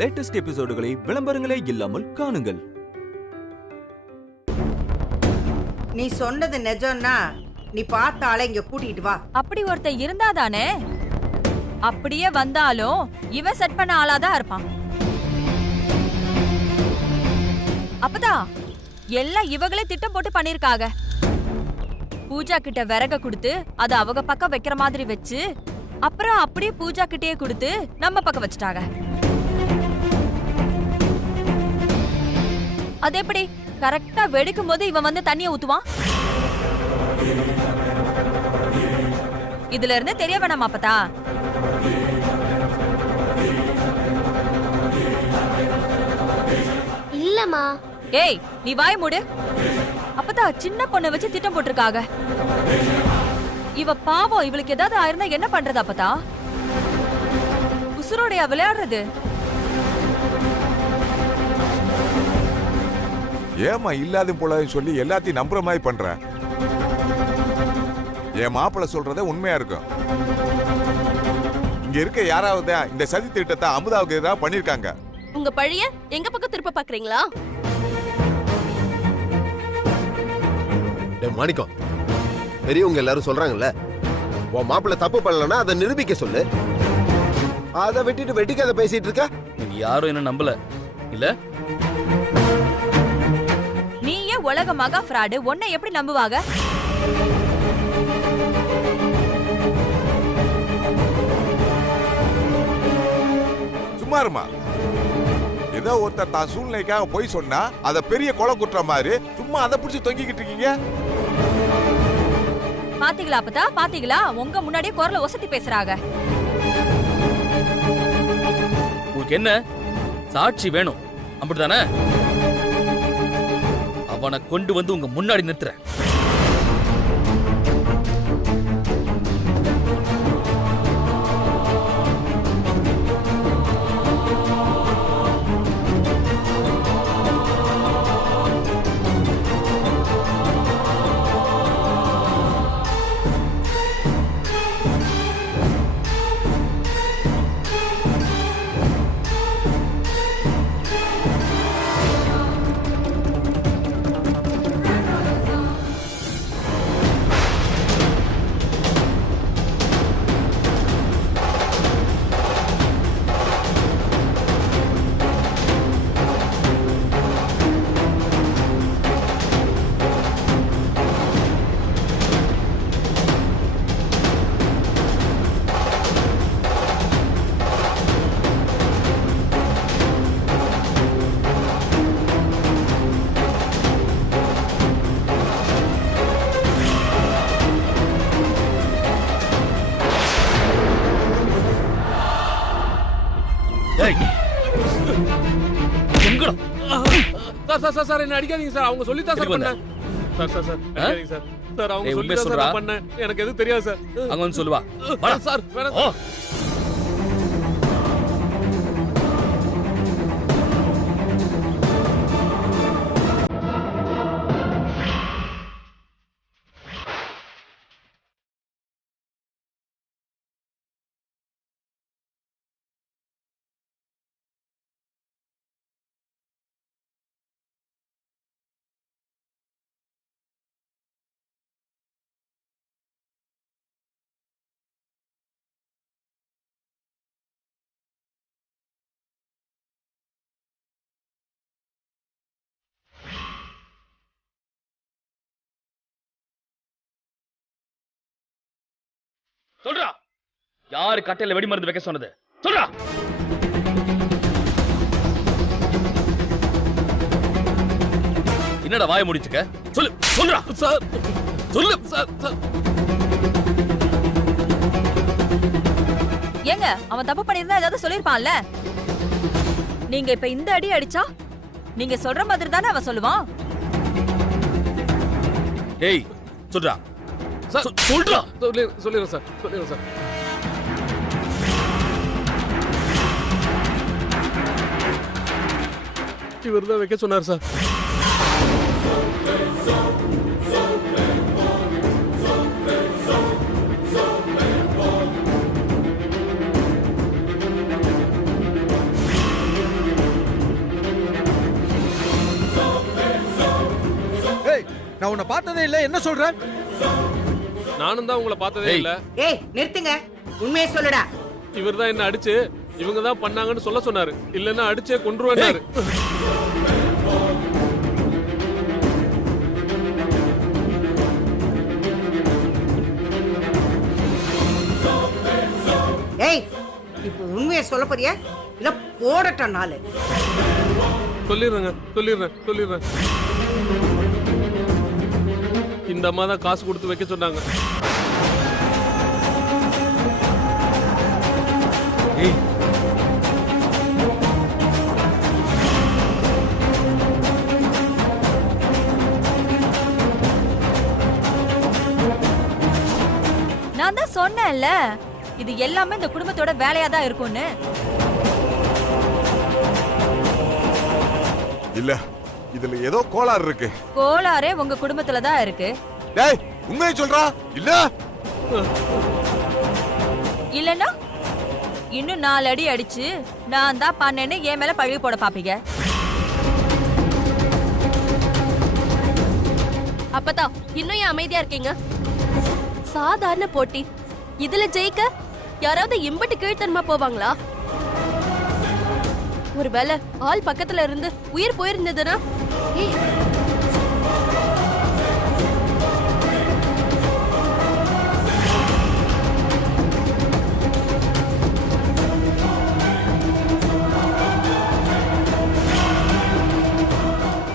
Latest எபிசோடுகளை விளம்பரங்களே இல்லாமல் காணுங்கள். நீ சொன்னது நிஜம்னா நீ பார்த்த ஆளை இங்க கூட்டிட்டு வா. அப்படி ஒருத்தர் இருந்தாதானே? அப்படியே வந்தாலும் இவன் செட் பண்ண ஆளாதான் இருப்பான். அப்பதான் எல்லாம் இவங்களே திட்டம் போட்டு பண்ணிருக்காங்க. பூஜா கிட்ட விறக கொடுத்து அதை அவங்க பக்கம் வைக்கிற மாதிரி வச்சு அப்புறம் அப்படியே பூஜா கிட்டே கொடுத்து நம்ம பக்கம் வச்சுட்டாங்க. அது எப்படி கரெக்டா வெடிக்கும் போது இவன் வந்து தண்ணிய ஊத்துவான்? இதுல இருந்து தெரிய வேணாமா அப்பதா? இல்லம்மா. ஏய் நீ வாய் மூடு. அப்பதா சின்ன பொண்ணை வச்சு திட்டம் போட்டிருக்காங்க. இவ பாவம், இவளுக்கு ஏதாவது ஆயிருந்தா என்ன பண்றது அப்பதா? உசுரோடையா விளையாடுறது? ஏமா இல்லாத போல சொல்லி எல்லாத்தையும் நம்புற மாதிரி பண்ற? என் மாப்பிள்ள சொல்றத உண்மையா இருக்கும். இங்க இருக்க யாராவது இந்த சதி திட்டத்தை அமுதாவுக்கு எதிராக பண்ணிருக்காங்க. உங்க பழிய எங்க பக்கம் திருப்ப பாக்குறீங்களா? மாணிக்கம், பெரியவங்க எல்லாரும் சொல்றாங்கல்ல, உன் மாப்பிள்ள தப்பு பண்ணலன்னா அதை நிரூபிக்க சொல்லு. அதை விட்டுட்டு வெட்டிக்காத பேசிட்டு இருக்க. நீங்க யாரும் என்ன நம்பல இல்ல? நீயே உலக மகா ஃப்ராடு, உன்னை எப்படி நம்புவாங்க? சும்மாருமா, ஏதோ ஒருத்தர் தான் சூழ்நிலைக்காக போய் சொன்னா அத பெரிய கொலை குற்ற மாதிரி சும்மா அதை பிடிச்சி தொங்கிக்கிட்டு இருக்கீங்க. பாத்தீங்களா அப்பதா, பாத்தீங்களா? உங்க முன்னாடியே குரல ஒசத்தி பேசுறாங்க. உங்களுக்கு என்ன சாட்சி வேணும் அப்படிதானே? அவனை கொண்டு வந்து உங்க முன்னாடி நிறுத்துறேன். சார் என்ன அடிக்காதீங்க சார், அவங்க சொல்லி தான் சார் பண்ணேன். சார் அடிக்காதீங்க சார். சார் அவங்க சொல்லி தான் சார் பண்ணேன், எனக்கு எதுவும் தெரியாது சார். அங்க வந்து சொல்லுவா சார். வேணாம். சொல்றா, யாரு கட்டையில வெடி மருந்து வைக்க சொன்னது? சொல்றா. என்னடா வாய முடிச்சுக்க? சொல்லு. சொல்றா சார். சொல்லு சார். ஏங்க, அவன் தப்பு பண்ணிருந்தா ஏதாவது சொல்லிருப்பான்ல? நீங்க இப்ப இந்த அடி அடிச்சா நீங்க சொல்ற மாதிரி தானே அவன் சொல்லுவான். ஏய் சொல்றா. சொல்றா. சொல்லிடுறேன் சார். சொல்லிடுறேன் சார். இவர் தான் வைக்க சொன்னார் சார். நான் உன்னை பார்த்ததே இல்ல, என்ன சொல்ற? நானும் தான் உங்களை பார்த்ததே இல்ல. ஏய் நிறுத்துங்க, உண்மையை சொல்லுடா. இவர் தான் என்ன அடிச்சு இவங்க தான் பண்ணாங்கன்னு சொல்ல சொன்னாரு. இல்லன்னா அடிச்சே கொன்றுவேன்னாரு. ஏய் இப்போ உண்மையை சொல்ல போறியா இல்ல போடட்டும் நாளு? சொல்லிடுறேன். இந்த அம்மா தான் காசு கொடுத்து வைக்க சொன்னாங்க. நான் தான் சொன்னேன்ல, இது எல்லாமே இந்த குடும்பத்தோட வேலையா தான் இருக்கும்னு. இல்ல இதுல ஏதோ கோளாறு இருக்கு. கோளாரே உங்க குடும்பத்துல தான் இருக்கு. டேய் உண்மையை சொல்றா இல்ல? இல்லன்னா இன்னும் 4 அடி அடிச்சு நான் தான் பண்ணேன்னு என் மேல பழி போட பாப்பீங்க. அப்பதா இன்னும் ஏன் அமைதியா இருக்கீங்க? சாதாரண போட்டி, இதுல ஜெயிக்க யாராவது இம்பட்டு கீழ்த்தனமா போவாங்களா? ஒருவேளை ஆள் பக்கத்துல இருந்து உயிர் போயிருந்ததுன்னா?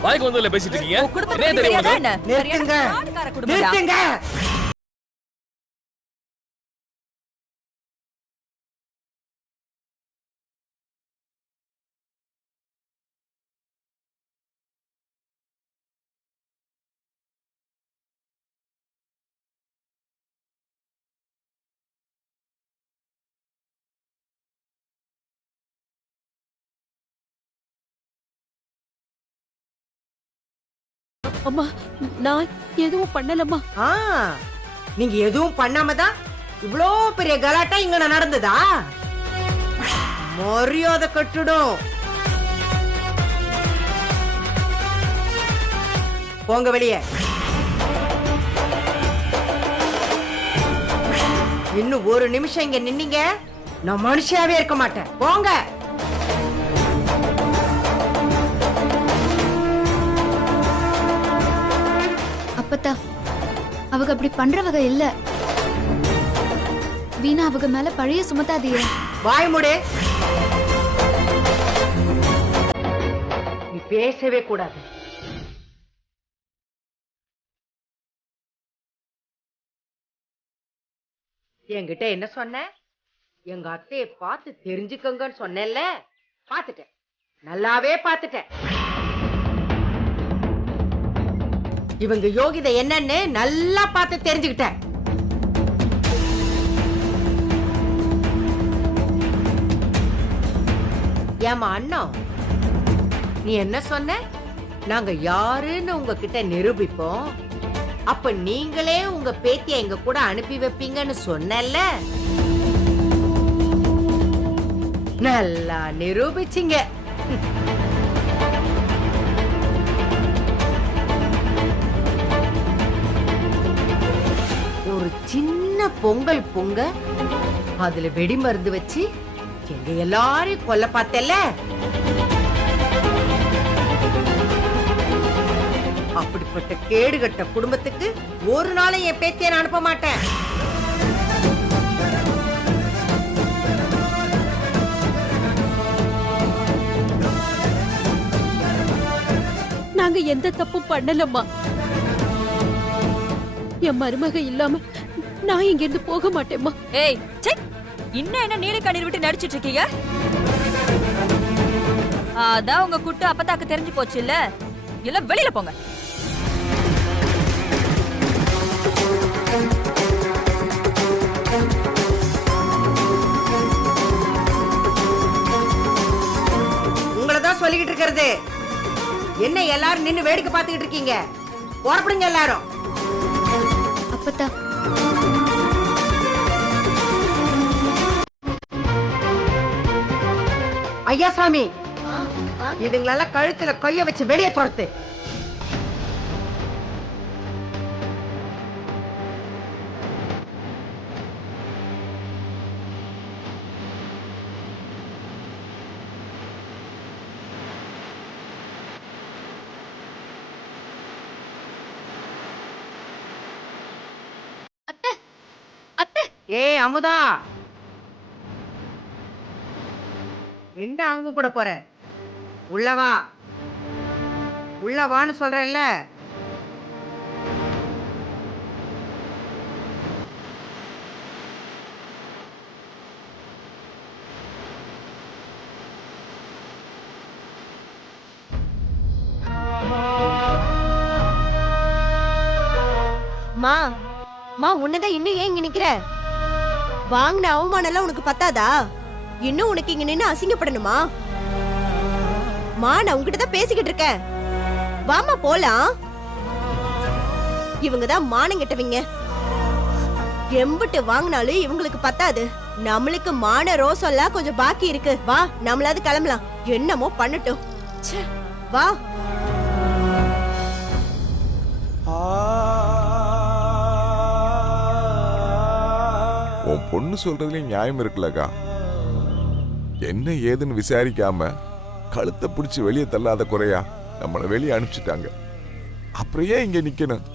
வாய்க்கு வந்ததுல பேசிட்டு இருக்கீங்க. குடும்பத்தை தெரியாதா என்ன? நிறுத்துங்க, நாடுகார குடும்பம். நிறுத்துங்க. அம்மா நான் எதுவும் பண்ணலம்மா. ஆ, நீங்க எதுவும் பண்ணாம தான் இவ்ளோ பெரிய கலாட்டா இங்க நடந்ததா? மரியாதை கட்டுடும். போங்க வெளியே. இன்னும் ஒரு நிமிஷம் இங்க நின்னீங்க, நான் மனுஷியாவே இருக்க மாட்டேன். போங்க. அப்பத்தா அவங்க அப்படி பண்றவங்க இல்ல. வீணா அவங்க மேல பழைய சுமத்தாதீங்க. வாய் மூடு. நீ பேசவே கூடாது. என்கிட்ட என்ன சொன்ன? எங்க அத்தையை பார்த்து தெரிஞ்சுக்கங்கன்னு சொன்னேன்ல, பார்த்துட்டேன், நல்லாவே பார்த்துட்டேன். இவங்க யோகிதை என்னன்னு நல்லா பார்த்து தெரிஞ்சுக்கிட்டேன். ஏமா அண்ணா, நீ என்ன சொன்ன? நாங்க யாருன்னு உங்ககிட்ட நிரூபிப்போம், அப்ப நீங்களே உங்க பேத்திய எங்க கூட அனுப்பி வைப்பீங்கன்னு சொன்னல. நல்லா நிரூபிச்சிங்க. ஒரு சின்ன பொங்கல் பொங்க அதுல வெடி மருந்து வச்சு எங்க எல்லாரையும் கொல்ல பார்த்தல. அப்படிப்பட்ட கேடுகட்ட குடும்பத்துக்கு ஒரு நாளும் என் பேத்தியை நான் அனுப்ப மாட்டேன். நாங்க எந்த தப்பும் பண்ணலம்மா. என் மருமக இல்லாம நான் இங்க இருந்து போக மாட்டேம்மா. ஏய் சே, இன்னும் என்ன நீலி கண்ணீர் விட்டு நடிச்சிட்டு இருக்கீங்க? அதான் உங்க குட்டு அப்பதாக்கு தெரிஞ்சு போச்சு இல்ல? எல்லாம் வெளியில போங்க. உங்களதான் சொல்லிக்கிட்டு இருக்கிறது. என்ன எல்லாரும் நின்னு வேடிக்கை பார்த்துக்கிட்டு இருக்கீங்க? புறப்படுங்க எல்லாரும். அப்பத்தா ஐயா சாமி, இதுங்களெல்லாம் கழுத்துல கைய வச்சு வெளியே துரத்து. ஏய் அமுதா, என்ன அவங்க கூட போற? உள்ள வா, உள்ள வான்னு சொல்றேன்ல. மா மா உன்னதான் இன்னும் ஏன் இங்க நிக்கிற? வாங்கின அவமானம் எல்லாம் உனக்கு பத்தாதா? இன்னும் உனக்கு இங்க நின்னு அசிங்கப்படணுமா? மா நான் உங்ககிட்ட தான் பேசிக்கிட்டு இருக்கேன். வாமா போலாம். இவங்க தான் மானம் கெட்டவங்க. எம்பிட்டு வாங்கினாலும் இவங்களுக்கு பத்தாது. நம்மளுக்கு மான ரோசம் எல்லாம் கொஞ்சம் பாக்கி இருக்கு. வா நம்மளாவது கிளம்பலாம். என்னமோ பண்ணட்டும். வா. உன் பொண்ணு சொல்றதுலயும் நியாயம் இருக்குல்லக்கா. என்ன ஏதுன்னு விசாரிக்காம கழுத்தை பிடிச்சி வெளியே தள்ளாத குறையா நம்மளை வெளியே அனுப்பிச்சிட்டாங்க. அப்புறம் ஏன் இங்க நிக்கணும்?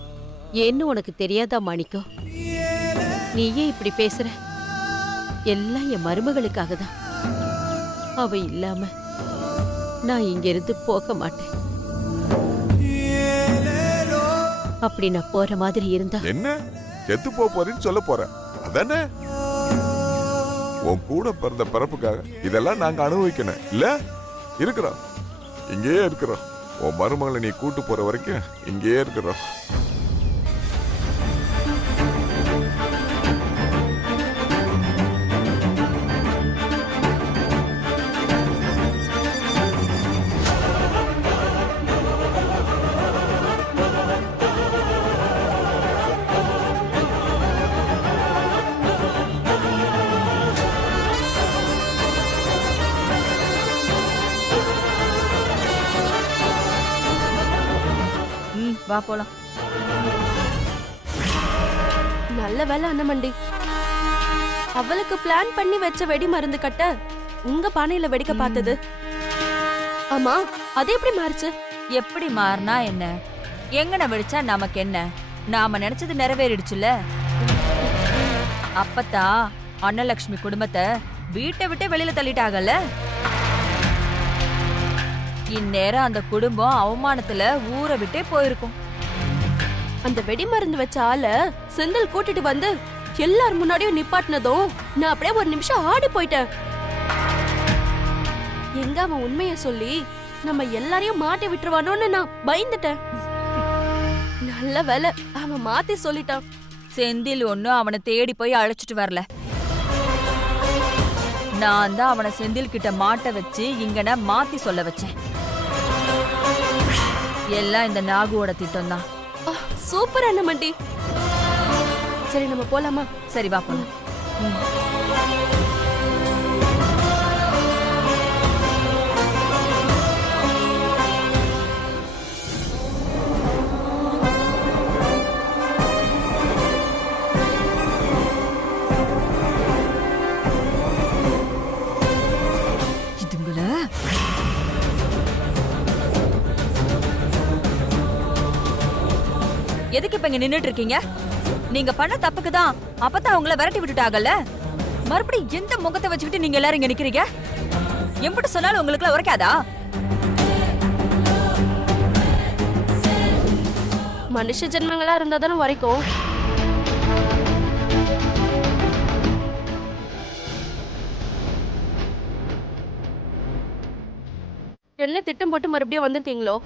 ஏன்னு உனக்கு தெரியாதா மாணிக்கம்? நீயே இப்படி பேசுற? எல்லாம் என் மருமகளுக்காக தான். அவ இல்லாம நான் இங்க இருந்து போக மாட்டேன். அப்படி நான் போற மாதிரி இருந்தா என்ன செத்து போறேன்னு சொல்ல போறேன் அதானே? உன் கூட பிறந்த பிறப்புக்காக இதெல்லாம் நாங்க அனுபவிக்கணும் இல்ல? இருக்கிறோம், இங்கேயே இருக்கிறோம். உன் மருமகளை நீ கூட்டு போற வரைக்கும் இங்கேயே இருக்கிறோம். வா போலாம். நல்ல வேலை அண்ணமண்டி. அவளுக்கு பிளான் பண்ணி வச்ச வெடி மருந்து கட்ட உங்க பானையில வெடிக்க பார்த்தது. ஆமா அது எப்படி மாறுச்சு? எப்படி மாறினா என்ன? எங்கன வெடிச்சா நமக்கு என்ன? நாம நினைச்சது நிறைவேறிடுச்சுல. அப்பதான் அன்னலட்சுமி குடும்பத்தை வீட்டை விட்டு வெளியில தள்ளிட்டாங்கல்ல. இந்நேரம் அந்த குடும்பம் அவமானத்துல ஊரை விட்டே போயிருக்கும். அந்த வெடி மருந்து வச்ச ஆள செந்தில் கூட்டிட்டு வந்து எல்லார் முன்னாடியும் நிப்பாட்டினதும் நான் அப்படியே ஒரு நிமிஷம் ஆடி போயிட்டேன். எங்க அவன் உண்மைய சொல்லி நம்ம எல்லாரையும் மாட்டி விட்டுருவானோன்னு நான் பயந்துட்டேன். நல்ல வேலை அவன் மாத்தி சொல்லிட்டான். செந்தில் ஒன்னும் அவனை தேடி போய் அழைச்சிட்டு வரல. நான் தான் அவனை செந்தில் கிட்ட மாட்ட வச்சு இங்கன மாத்தி சொல்ல வச்சேன். எல்லாம் இந்த நாகுவோட திட்டம் தான். சூப்பர் அண்ணமண்டி. சரி நம்ம போலாமா? சரி வா போலாம். எதுக்கு இப்ப இங்க நின்னுட்டு இருக்கீங்க? நீங்க பண்ண தப்புக்கு தான் அப்பதான் அவங்கள விரட்டி விட்டுட்டாங்கல்ல. மறுபடியும் எந்த முகத்தை வச்சுக்கிட்டு நீங்க எல்லாரும் இங்க நிக்கிறீங்க? எம்பிட்டு சொன்னாலும் உங்களுக்கு உரைக்காதா? மனுஷ ஜென்மங்களா இருந்தா தானே வரைக்கும். என்ன திட்டம் போட்டு மறுபடியும் வந்துட்டீங்களோ?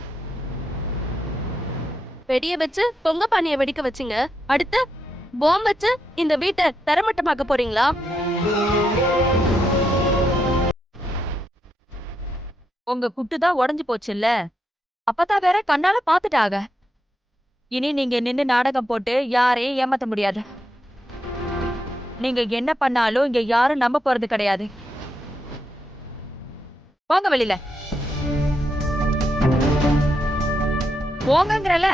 வெடிய வச்சு பொங்க பானைய வெடிக்க வச்சிங்க. அடுத்து பாம் வச்சு இந்த வீட்டை தரமட்டமாக்க போறீங்களா? உங்க குட்டுதான் உடஞ்சு போச்சுல்ல. அப்பதான் வேற கண்ணால பாத்துட்டாங்க. இனி நீங்க நின்னு நாடகம் போட்டு யாரையும் ஏமாத்த முடியாது. நீங்க என்ன பண்ணாலும் இங்க யாரும் நம்ப போறது கிடையாது. போங்க வெளியில. போங்கங்கறல.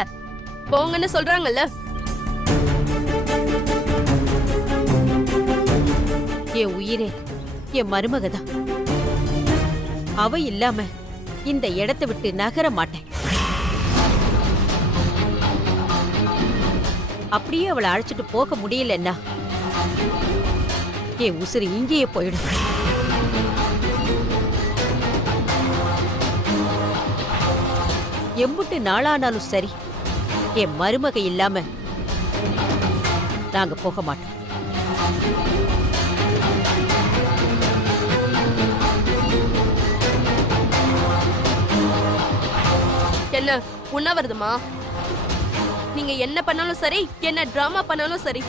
போங்கன்னு சொல்றாங்கல்ல. என் உயிரே என் மருமகதான். அவ இல்லாம இந்த இடத்தை விட்டு நகர மாட்டேன். அப்படியே அவளை அழைச்சிட்டு போக முடியலன்னா என் உசுறு இங்கேயே போயிடும். எம்புட்டு நாளானாலும் சரி, என் மருமக இல்லாம நாங்க போக மாட்டோம். என்ன உண்ணாவிரதமா? நீங்க என்ன பண்ணாலும் சரி, என்ன டிராமா பண்ணாலும் சரி,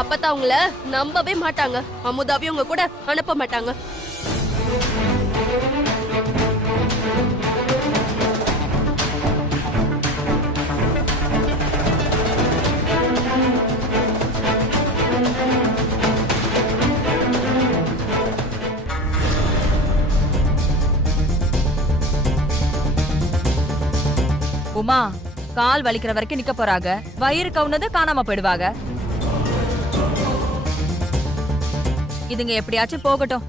அப்பதான் உங்கள நம்பவே மாட்டாங்க. அமுதாவையும் உங்க கூட அனுப்ப மாட்டாங்க. உமா, கால் வலிக்கிற வரைக்கும் நிக்க போறாங்க. வயிறு கவுனது காணாம போயிடுவாங்க. இதுங்க எப்படியாச்சும் போகட்டும்.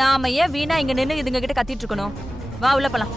நாம ஏன் வீணா இங்க நின்னு இதுங்க கிட்ட கத்திட்டு இருக்கணும்? வா உள்ள போலாம்.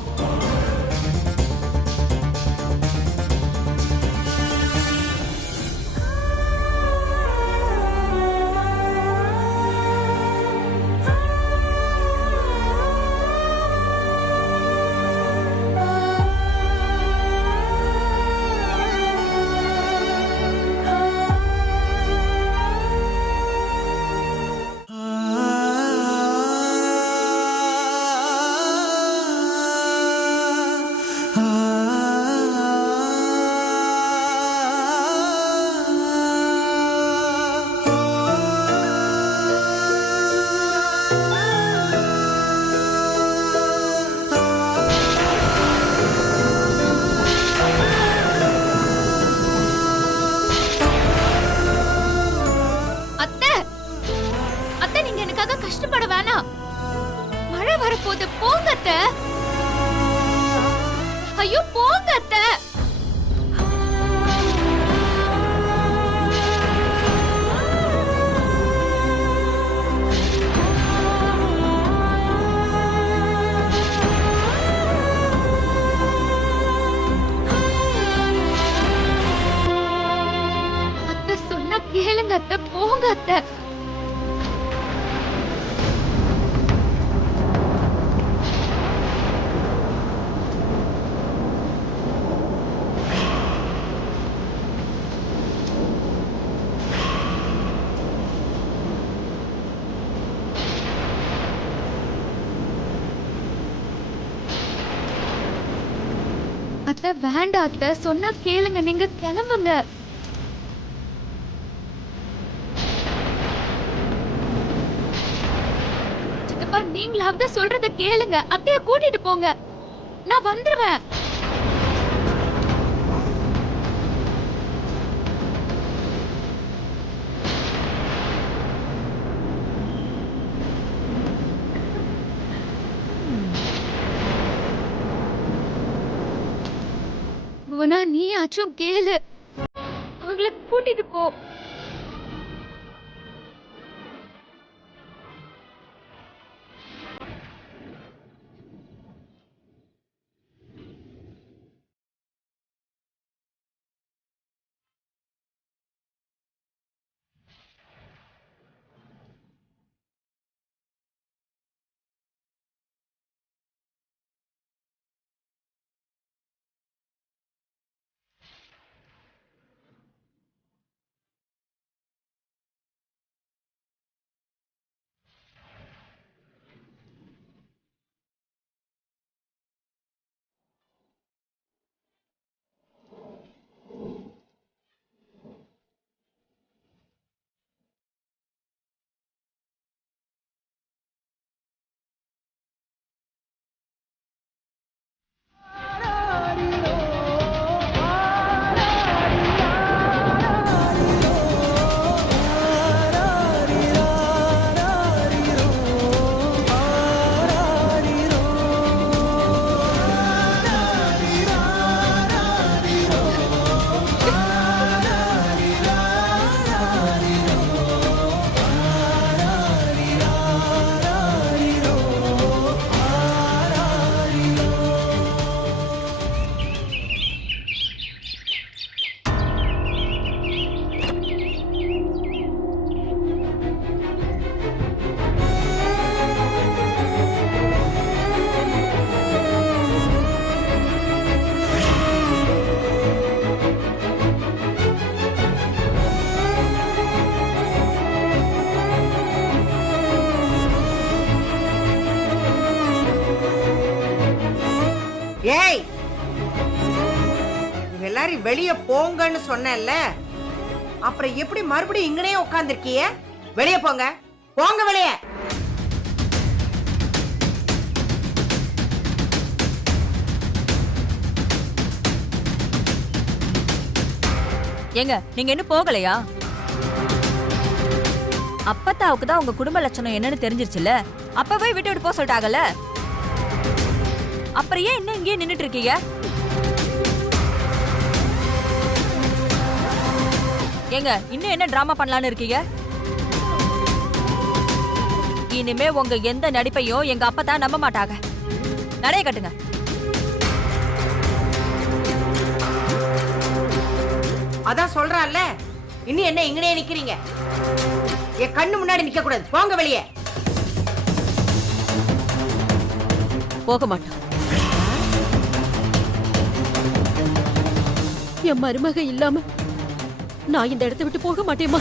கஷ்டப்பட வேணாம். மழை வரப்போது, போங்க அத்தை. ஐயோ போங்க அத்தை. அத்தை சொன்னா கேளுங்க அத்தை, போங்க அத்தை. அத்தை வேண்டாம் அத்தை, சொன்னா கேளுங்க, நீங்க கிளம்புங்க. சித்தப்பா நீங்களாவது சொல்றத கேளுங்க, அத்தைய கூட்டிட்டு போங்க, நான் வந்துருவேன். நீ ஆச்சும் கேளு, அவங்களை கூட்டிட்டு போ. ஏய், இவங்க எல்லாரும் வெளிய போங்கன்னு சொன்னேன்ல, அப்புறம் எப்படி மறுபடியும் இங்கனே உட்கார்ந்திருக்கீங்க? வெளிய போங்க, போங்க வெளிய. ஏங்க நீங்க இன்னும் போகலையா? அப்பத்தாவுக்கு தான் உங்க குடும்ப லட்சணம் என்னன்னு தெரிஞ்சிருச்சுல, அப்பவே விட்டு விட்டு போக சொல்லிட்டாங்கல்ல, அப்புறம் ஏன் இன்னும் இங்கேயே நின்னுட்டு இருக்கீங்க? ஏங்க இன்னும் என்ன டிராமா பண்ணலான்னு இருக்கீங்க? இனிமே உங்க எந்த நடிப்பையும் எங்க அப்பா தான் நம்ப மாட்டாங்க. நடைய கட்டுங்க. அதான் சொல்றான்ல, இன்னும் என்ன இங்கனே நிக்கிறீங்க? என் கண்ணு முன்னாடி நிக்க கூடாது, போங்க வெளியே. போக மாட்டோம். என் மருமக இல்லாம நான் இந்த இடத்தை விட்டு போக மாட்டேமா.